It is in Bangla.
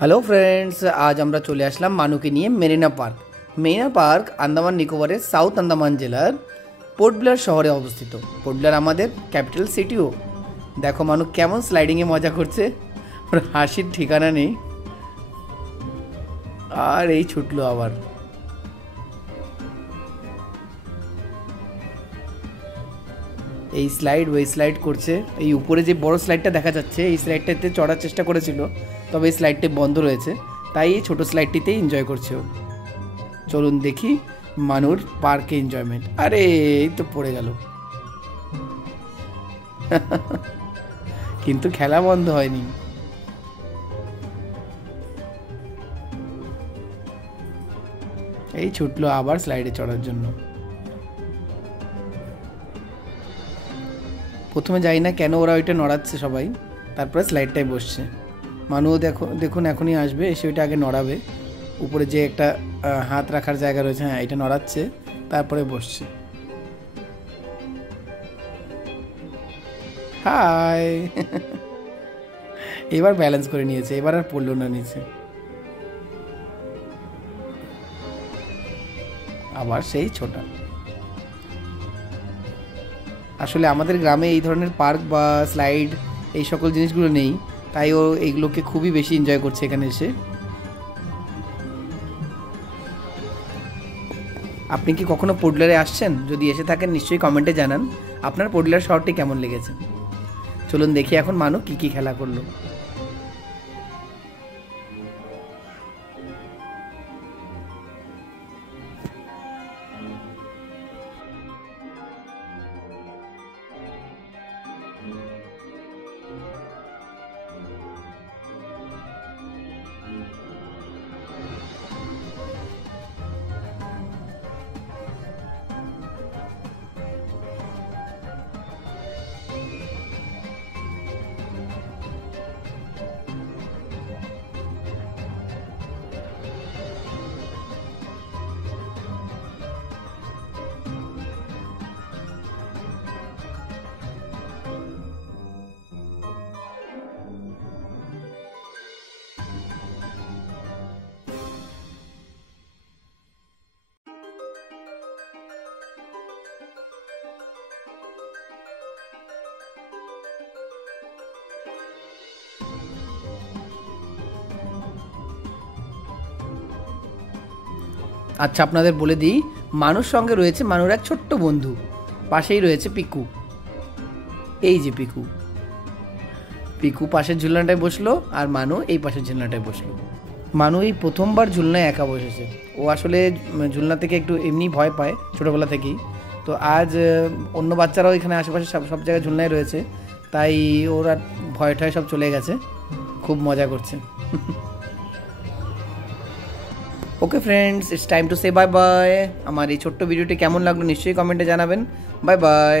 हेलो फ्रेंड्स, आज আমরা চলে আসলাম মানুকে নিয়ে মেরিনা পার্ক। মেরিনা পার্ক আন্দামান নিকোবরের সাউথ আন্দামান জেলার পোর্ট ব্লেয়ার শহরে অবস্থিত। পোর্ট ব্লেয়ার আমাদের ক্যাপিটাল সিটিও। দেখো মানু কেমন স্লাইডিংয়ে মজা করছে, ওর হাসির ঠিকানা নেই। আর এই ছুটলো আবার। এই স্লাইড ওই স্লাইড করছে। এই উপরে যে বড় স্লাইডটা দেখা যাচ্ছে, এই স্লাইডটাতে চড়ার চেষ্টা করেছিল, তবে এই স্লাইডটি বন্ধ রয়েছে, তাই এই ছোটো স্লাইডটিতেই এনজয় করছে ও। চলুন দেখি মানুর পার্কে এনজয়মেন্ট। আরে এই তো পড়ে গেল, কিন্তু খেলা বন্ধ হয়নি। এই ছুটলো আবার স্লাইডে চড়ার জন্য। প্রথমে যাই না কেন ওরা ওইটা নড়াচ্ছে সবাই, তারপরে স্লাইডটায় বসছে। মানুও দেখুন এখনই আসবে, এসে ওইটা আগে নড়াবে। উপরে যে একটা হাত রাখার জায়গা রয়েছে, হ্যাঁ এটা নড়াচ্ছে, তারপরে বসছে। হাই, এবার ব্যালেন্স করে নিয়েছে, এবার আর পড়লো না নিচে। আবার সেই ছোটা। আসলে আমাদের গ্রামে এই ধরনের পার্ক বা স্লাইড এই সকল জিনিসগুলো নেই, তাই ও এইগুলোকে খুবই বেশি এনজয় করছে এখানে এসে। আপনি কি কখনো পোর্ট ব্লেয়ারে আসছেন? যদি এসে থাকেন নিশ্চয়ই কমেন্টে জানান আপনার পোর্ট ব্লেয়ার শহরটি কেমন লেগেছে। চলুন দেখি এখন মানু কি কি খেলা করলো। আচ্ছা, আপনাদের বলে দিই, মানুর সঙ্গে রয়েছে মানুর এক ছোট্ট বন্ধু, পাশেই রয়েছে পিকু। এই যে পিকু, পিকু পাশের ঝুলনাটায় বসলো, আর মানু এই পাশের ঝুলনাটায় বসলো। মানু এই প্রথমবার ঝুলনায় একা বসেছে। ও আসলে ঝুলনা থেকে একটু এমনি ভয় পায় ছোটোবেলা থেকেই। তো আজ অন্য বাচ্চারাও এখানে আশেপাশে সব জায়গায় ঝুলনায় রয়েছে, তাই ওরা ভয় টয় সব চলে গেছে, খুব মজা করছে। Okay friends, it's time to say bye bye. আমার এই ছোট্ট ভিডিওটি কেমন লাগলো নিশ্চয়ই কমেন্টে জানাবেন। Bye bye.